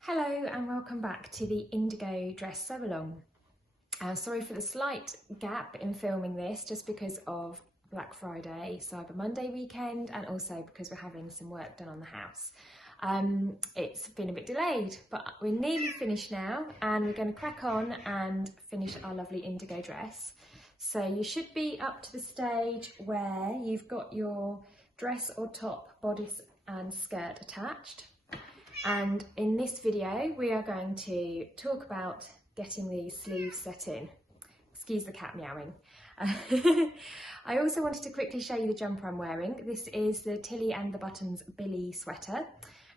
Hello and welcome back to the Indigo dress sew along. Sorry for the slight gap in filming this just because of Black Friday, Cyber Monday weekend, and also because we're having some work done on the house. It's been a bit delayed, but we're nearly finished now and we're going to crack on and finish our lovely indigo dress. So you should be up to the stage where you've got your dress or top, bodice and skirt attached. And in this video, we are going to talk about getting these sleeves set in. Excuse the cat meowing. I also wanted to quickly show you the jumper I'm wearing. This is the Tilly and the Buttons Billy sweater.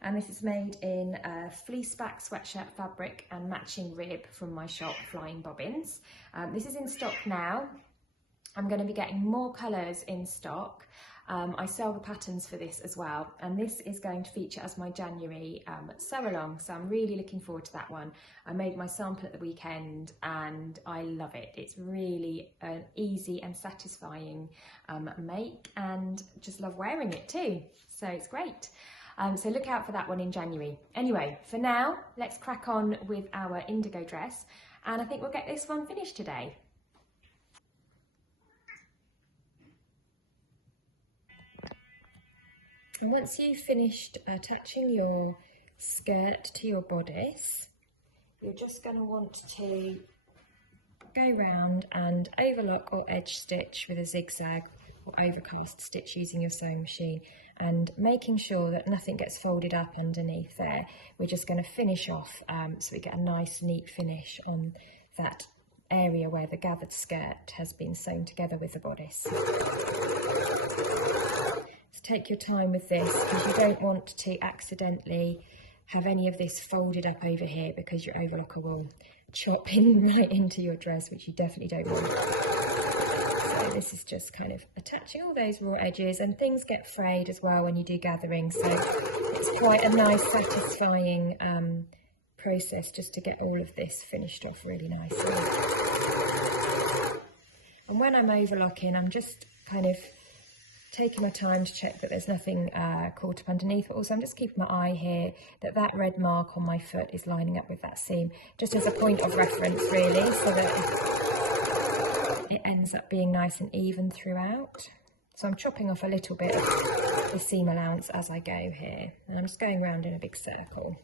And this is made in fleece back sweatshirt fabric and matching rib from my shop, Flying Bobbins. This is in stock now. I'm going to be getting more colours in stock. I sell the patterns for this as well, and this is going to feature as my January sew along, so I'm really looking forward to that one. I made my sample at the weekend and I love it. It's really an easy and satisfying make, and just love wearing it too, so it's great. So look out for that one in January. Anyway, for now, let's crack on with our indigo dress, and I think we'll get this one finished today. And once you've finished attaching your skirt to your bodice, you're just going to want to go round and overlock or edge stitch with a zigzag or overcast stitch using your sewing machine, and making sure that nothing gets folded up underneath there. We're just going to finish off so we get a nice neat finish on that area where the gathered skirt has been sewn together with the bodice. Take your time with this because you don't want to accidentally have any of this folded up over here, because your overlocker will chop in right into your dress, which you definitely don't want. So this is just kind of attaching all those raw edges, and things get frayed as well when you do gathering, so it's quite a nice satisfying process just to get all of this finished off really nicely. And when I'm overlocking, I'm just kind of taking my time to check that there's nothing caught up underneath, but also I'm just keeping my eye here that that red mark on my foot is lining up with that seam, just as a point of reference really, so that it ends up being nice and even throughout. So I'm chopping off a little bit of the seam allowance as I go here, and I'm just going around in a big circle.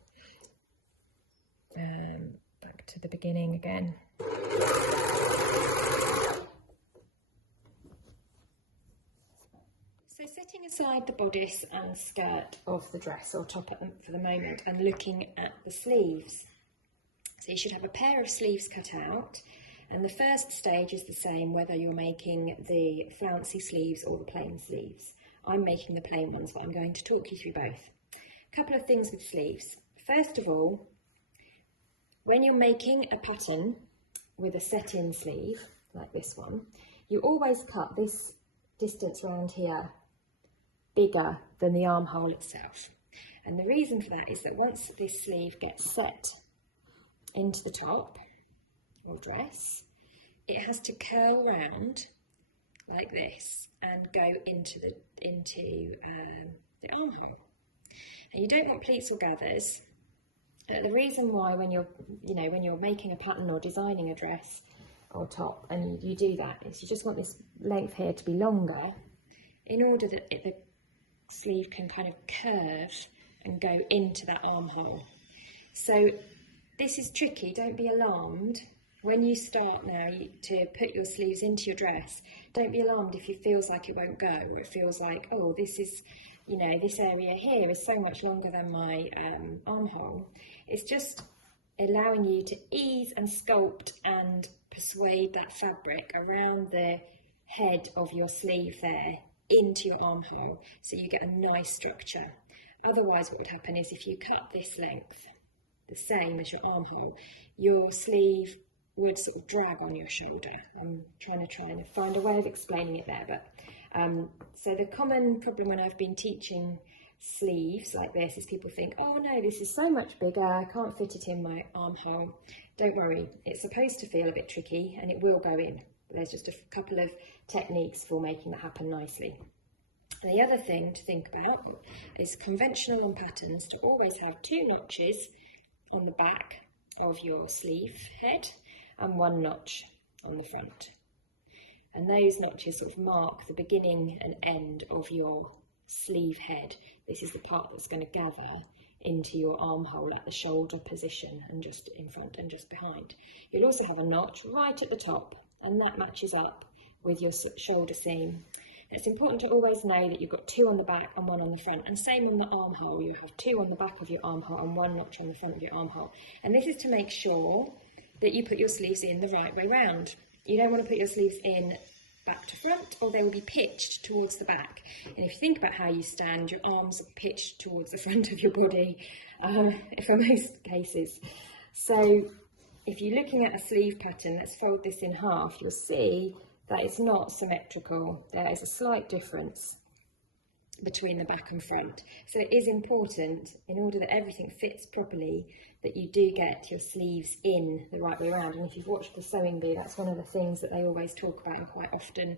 Back to the beginning again. So setting aside the bodice and skirt of the dress or top for the moment, and looking at the sleeves. So you should have a pair of sleeves cut out, and the first stage is the same whether you're making the flouncy sleeves or the plain sleeves. I'm making the plain ones, but I'm going to talk you through both. A couple of things with sleeves. First of all, when you're making a pattern with a set-in sleeve, like this one, you always cut this distance around here bigger than the armhole itself. And the reason for that is that once this sleeve gets set into the top or dress, it has to curl round like this and go into the armhole. And you don't want pleats or gathers. The reason why when you're making a pattern or designing a dress or top and you do that is you just want this length here to be longer in order that the sleeve can kind of curve and go into that armhole. So this is tricky, don't be alarmed. When you start now to put your sleeves into your dress, don't be alarmed if it feels like it won't go, or it feels like, oh, this is, this area here is so much longer than my armhole. It's just allowing you to ease and sculpt and persuade that fabric around the head of your sleeve there into your armhole, so you get a nice structure. Otherwise what would happen is if you cut this length the same as your armhole, your sleeve would sort of drag on your shoulder. I'm trying to find a way of explaining it there, but so the common problem when I've been teaching sleeves like this is people think, oh no, this is so much bigger, I can't fit it in my armhole. Don't worry, it's supposed to feel a bit tricky and it will go in. There's just a couple of techniques for making that happen nicely. The other thing to think about is conventional on patterns to always have 2 notches on the back of your sleeve head and 1 notch on the front. And those notches sort of mark the beginning and end of your sleeve head. This is the part that's going to gather into your armhole at the shoulder position, and just in front and just behind. You'll also have a notch right at the top, and that matches up with your shoulder seam. It's important to always know that you've got 2 on the back and 1 on the front, and same on the armhole. You have 2 on the back of your armhole and 1 notch on the front of your armhole. And this is to make sure that you put your sleeves in the right way round. You don't want to put your sleeves in back to front, or they will be pitched towards the back. And if you think about how you stand, your arms are pitched towards the front of your body for most cases. So if you're looking at a sleeve pattern, let's fold this in half, you'll see that it's not symmetrical. There is a slight difference between the back and front. So it is important, in order that everything fits properly, that you do get your sleeves in the right way around. And if you've watched the sewing bee, that's one of the things that they always talk about, and quite often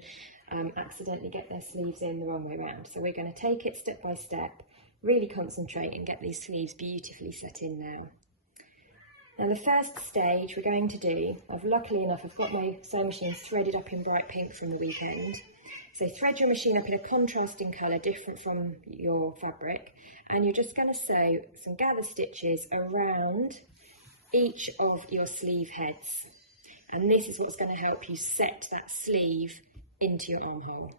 accidentally get their sleeves in the wrong way around. So we're going to take it step by step, really concentrate and get these sleeves beautifully set in now. Now the first stage we're going to do, luckily enough I've got my sewing machine threaded up in bright pink from the weekend. So thread your machine up in a contrasting colour different from your fabric, and you're just going to sew some gather stitches around each of your sleeve heads. And this is what's going to help you set that sleeve into your armhole.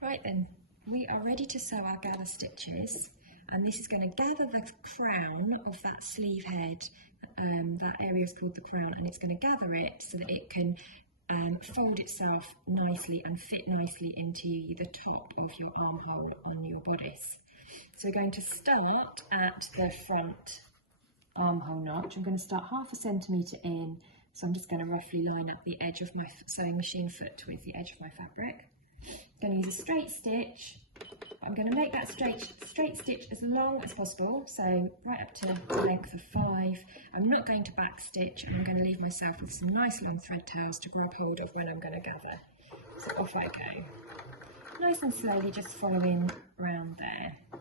Right then, we are ready to sew our gather stitches, and this is going to gather the crown of that sleeve head. That area is called the crown, and it's going to gather it so that it can fold itself nicely and fit nicely into the top of your armhole on your bodice. So we're going to start at the front armhole notch. I'm going to start 1/2 centimetre in, so I'm just going to roughly line up the edge of my sewing machine foot with the edge of my fabric. I'm going to use a straight stitch. I'm going to make that straight stitch as long as possible, so right up to the length of 5. I'm not going to back stitch, and I'm going to leave myself with some nice long thread tails to grab hold of when I'm going to gather. So off I go. Nice and slowly, just following around there.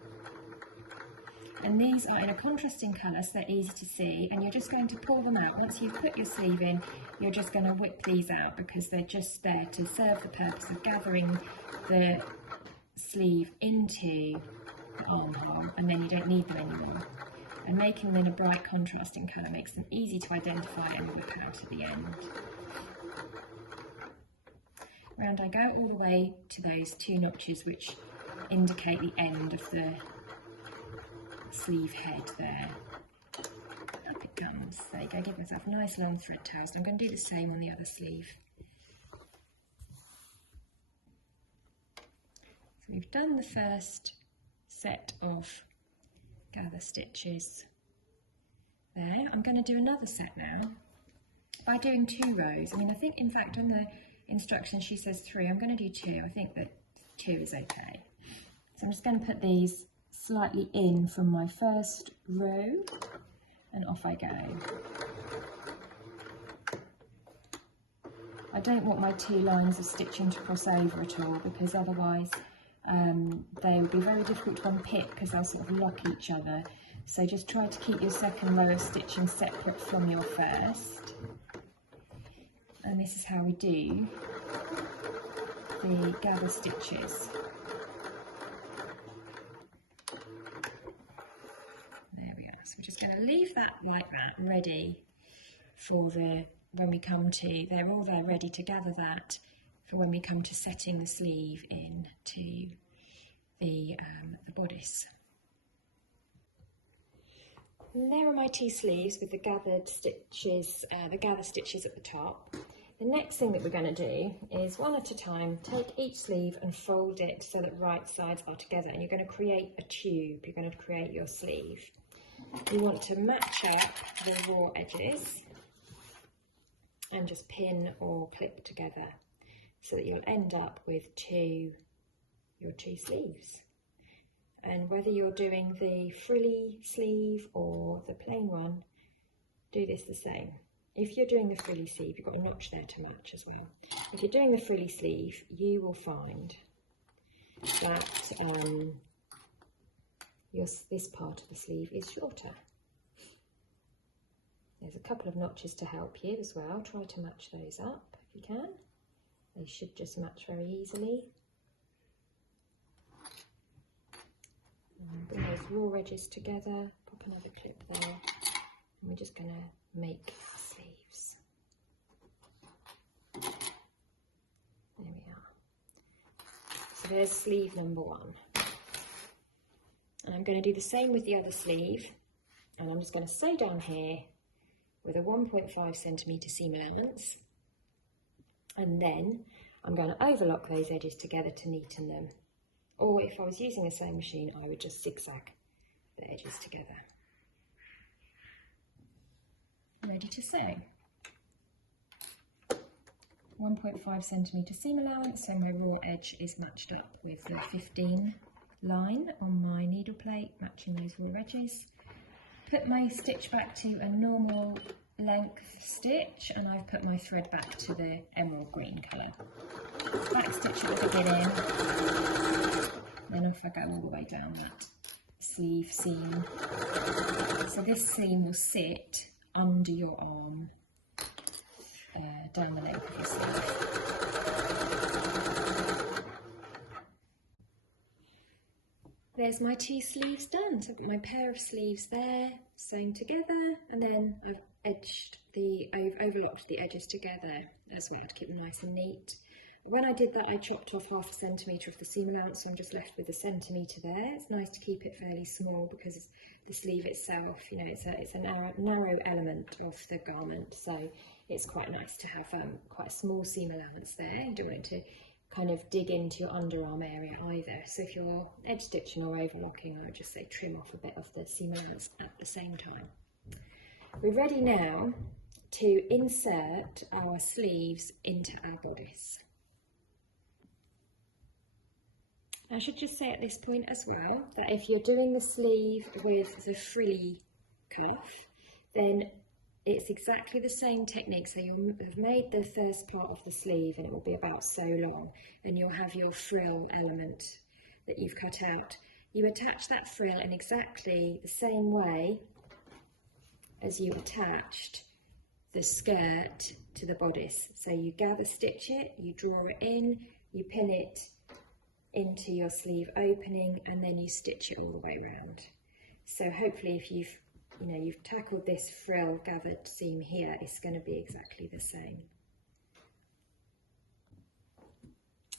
And these are in a contrasting colour, so they're easy to see, and you're just going to pull them out. Once you've put your sleeve in, you're just going to whip these out, because they're just there to serve the purpose of gathering the sleeve into the armhole, and then you don't need them anymore. And making them in a bright contrasting colour makes them easy to identify and whip out at the end. Round I go all the way to those 2 notches which indicate the end of the sleeve head there. Up it comes. There you go, give myself a nice long thread tails. I'm going to do the same on the other sleeve. So we've done the first set of gather stitches there. I'm going to do another set now by doing 2 rows. I mean, I think in fact on the instructions she says 3. I'm going to do 2. I think that 2 is okay. So I'm just going to put these slightly in from my first row, and off I go. I don't want my 2 lines of stitching to cross over at all, because otherwise they will be very difficult to unpick, because they'll sort of lock each other. So just try to keep your second row of stitching separate from your first. And this is how we do the gather stitches. There we are. So we're just going to leave that like that, ready for when we come to, they're all there ready to gather that for when we come to setting the sleeve into the bodice. And there are my 2 sleeves with the gather stitches at the top. The next thing that we're going to do is, one at a time, take each sleeve and fold it so that right sides are together, and you're going to create a tube. You're going to create your sleeve. You want to match up the raw edges and just pin or clip together so that you'll end up with your 2 sleeves. And whether you're doing the frilly sleeve or the plain one, do this the same. If you're doing the frilly sleeve, you've got a notch there to match as well. If you're doing the frilly sleeve, you will find that this part of the sleeve is shorter. There's a couple of notches to help you as well. Try to match those up if you can. They should just match very easily. And bring those raw edges together, pop another clip there, and we're just going to make sleeves. There we are. So there's sleeve number 1. And I'm going to do the same with the other sleeve, and I'm just going to sew down here with a 1.5 centimetre seam allowance, and then I'm going to overlock those edges together to neaten them. Or if I was using a sewing machine, I would just zigzag the edges together. Ready to sew. 1.5 centimetre seam allowance, so my raw edge is matched up with the 15 line on my needle plate, matching those raw edges. Put my stitch back to a normal length stitch, and I've put my thread back to the emerald green colour. Back stitch at the beginning, then off I go all the way down that sleeve seam. So this seam will sit under your arm, down the length of your sleeve. There's my 2 sleeves done. So I've got my pair of sleeves there, sewn together, and then I've overlocked the edges together as well to keep them nice and neat. When I did that, I chopped off 0.5 centimetre of the seam allowance, so I'm just left with a centimetre there. It's nice to keep it fairly small because the sleeve itself, you know, it's a narrow element of the garment, so it's quite nice to have quite a small seam allowance there. You don't want it to kind of dig into your underarm area either. So if you're edge stitching or overlocking, I would just say trim off a bit of the seam allowance at the same time. We're ready now to insert our sleeves into our bodice. I should just say at this point as well that if you're doing the sleeve with the frilly cuff, then it's exactly the same technique. So you'll have made the first part of the sleeve and it will be about so long, and you'll have your frill element that you've cut out. You attach that frill in exactly the same way as you attached the skirt to the bodice. So you gather stitch it, you draw it in, you pin it into your sleeve opening, and then you stitch it all the way around. So hopefully if you've tackled this frill gathered seam here, it's going to be exactly the same.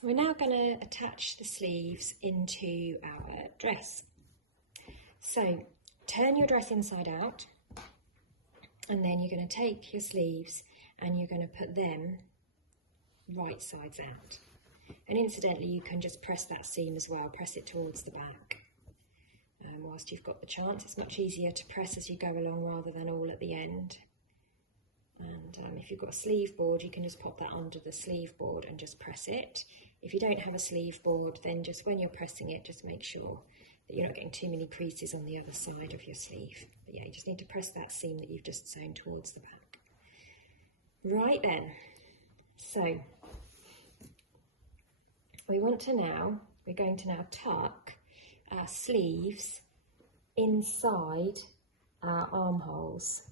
We're now going to attach the sleeves into our dress. So turn your dress inside out, and then you're going to take your sleeves and you're going to put them right sides out. And incidentally, you can just press that seam as well, press it towards the back. Whilst you've got the chance, it's much easier to press as you go along rather than all at the end. And if you've got a sleeve board, you can just pop that under the sleeve board and just press it. If you don't have a sleeve board, then just when you're pressing it, just make sure that you're not getting too many creases on the other side of your sleeve. But yeah, you just need to press that seam that you've just sewn towards the back. Right then, so we're going to now tuck our sleeves inside our armholes,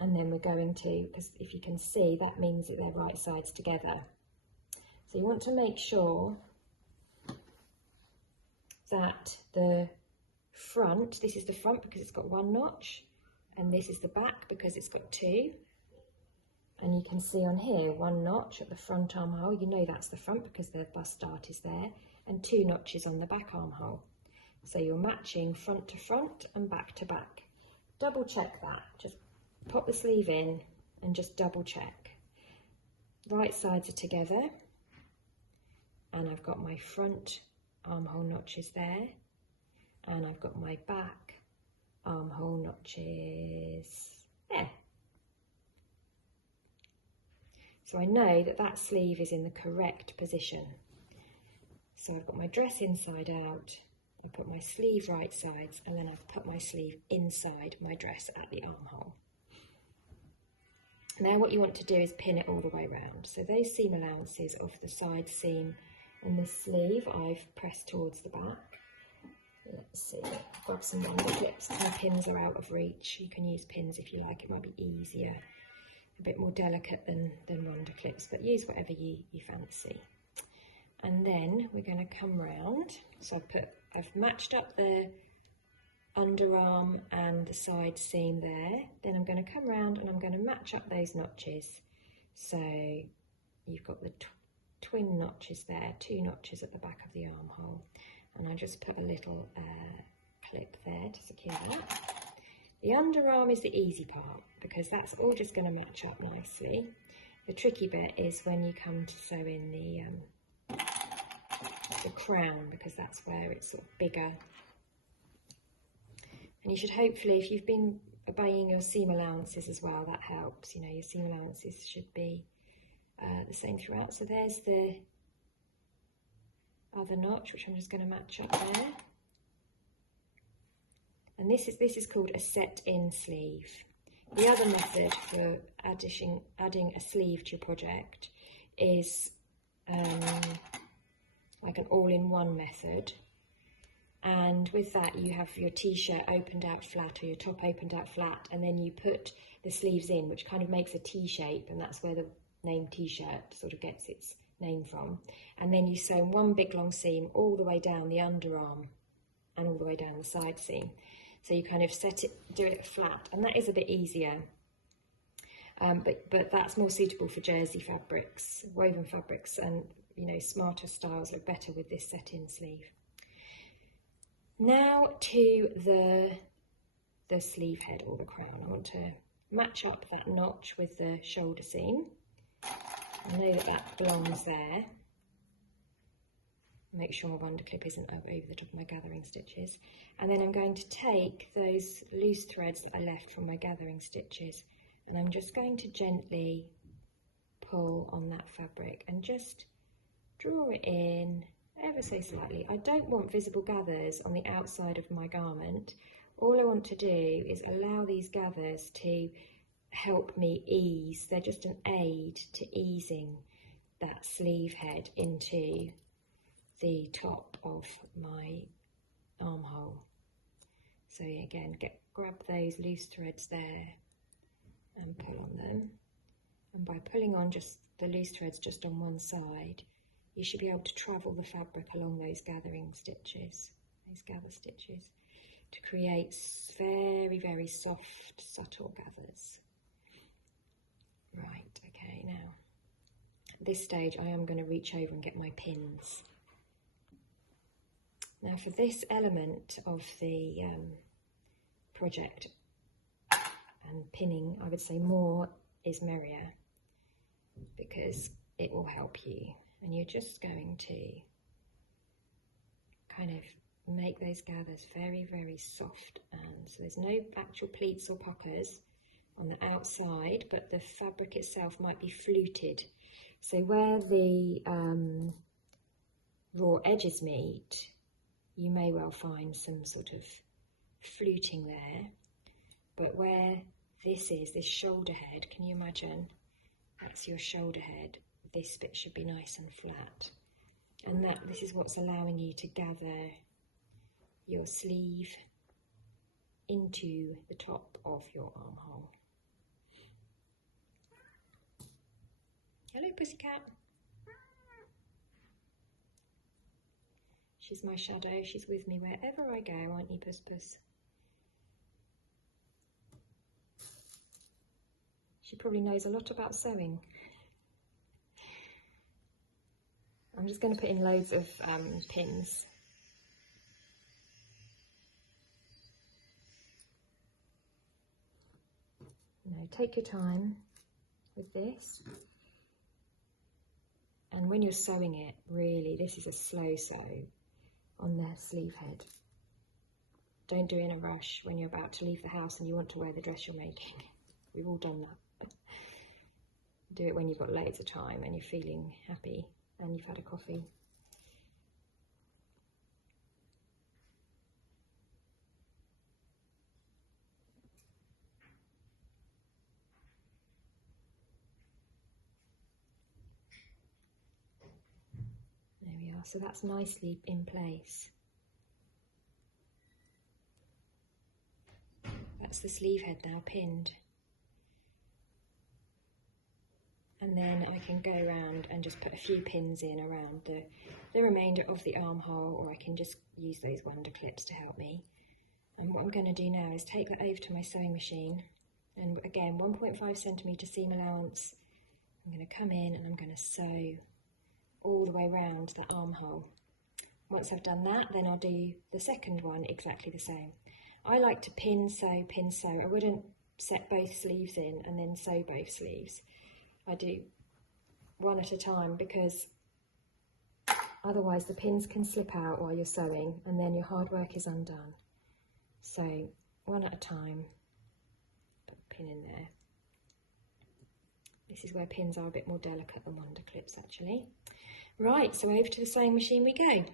and then we're going to, because if you can see, that means that they're right sides together. So you want to make sure that the front, this is the front because it's got 1 notch, and this is the back because it's got 2. And you can see on here 1 notch at the front armhole, you know that's the front because the bust dart is there, and 2 notches on the back armhole. So you're matching front to front and back to back. Double check that, just pop the sleeve in and just double check. Right sides are together, and I've got my front armhole notches there, and I've got my back armhole notches there. So I know that that sleeve is in the correct position. So I've got my dress inside out, I put my sleeve right sides, and then I've put my sleeve inside my dress at the armhole. Now what you want to do is pin it all the way around. So those seam allowances of the side seam and the sleeve I've pressed towards the back. Let's see, I've got some wonder clips. My pins are out of reach. You can use pins if you like, it might be easier, a bit more delicate than wonder clips, but use whatever you fancy. And then we're going to come round, so I've matched up the underarm and the side seam there. Then I'm going to come round and I'm going to match up those notches. So you've got the twin notches there, 2 notches at the back of the armhole, and I just put a little clip there to secure that. The underarm is the easy part because that's all just going to match up nicely. The tricky bit is when you come to sew in the crown, because that's where it's sort of bigger. And you should hopefully, if you've been obeying your seam allowances as well, that helps. You know, your seam allowances should be the same throughout. So there's the other notch, which I'm just going to match up there. And this is called a set-in sleeve. The other method for adding a sleeve to your project is like an all-in-one method. And with that you have your t-shirt opened out flat or your top opened out flat, and then you put the sleeves in, which kind of makes a T shape, and that's where the name t-shirt sort of gets its name from. And then you sew one big long seam all the way down the underarm and all the way down the side seam. So you kind of do it flat, and that is a bit easier. But that's more suitable for jersey fabrics, woven fabrics, and you know, smarter styles look better with this set-in sleeve. Now to the sleeve head or the crown. I want to match up that notch with the shoulder seam. I know that belongs there. Make sure my wonder clip isn't over the top of my gathering stitches. And then I'm going to take those loose threads that I left from my gathering stitches, and I'm just going to gently pull on that fabric and just draw it in ever so slightly. I don't want visible gathers on the outside of my garment. All I want to do is allow these gathers to help me ease. They're just an aid to easing that sleeve head into the top of my armhole. So again, grab those loose threads there and pull on them. And by pulling on just the loose threads just on one side, you should be able to travel the fabric along those gathering stitches, those gather stitches, to create very, very soft, subtle gathers. Right, okay, now at this stage I am going to reach over and get my pins. Now for this element of the project and pinning, I would say more is merrier, because it will help you. And you're just going to kind of make those gathers very, very soft. And so there's no actual pleats or puckers on the outside, but the fabric itself might be fluted. So where the raw edges meet, you may well find some sort of fluting there. But where this is, this shoulder head, can you imagine? That's your shoulder head. This bit should be nice and flat, and this is what's allowing you to gather your sleeve into the top of your armhole. Hello, pussycat. She's my shadow. She's with me wherever I go, aren't you, Puss Puss? She probably knows a lot about sewing. I'm just going to put in loads of pins. Now take your time with this, and when you're sewing it, really this is a slow sew on the sleeve head. Don't do it in a rush when you're about to leave the house and you want to wear the dress you're making. We've all done that. Do it when you've got loads of time and you're feeling happy and you've had a coffee. There we are, so that's nicely in place. That's the sleeve head now pinned. And then I can go around and just put a few pins in around the remainder of the armhole, or I can just use those wonder clips to help me. And what I'm going to do now is take that over to my sewing machine, and again 1.5cm seam allowance. I'm going to come in and I'm going to sew all the way around the armhole. Once I've done that, then I'll do the second one exactly the same. I like to pin, sew, pin, sew. I wouldn't set both sleeves in and then sew both sleeves. I do one at a time, because otherwise the pins can slip out while you're sewing and then your hard work is undone. So one at a time, put a pin in there. This is where pins are a bit more delicate than wonder clips actually. Right, so over to the sewing machine we go.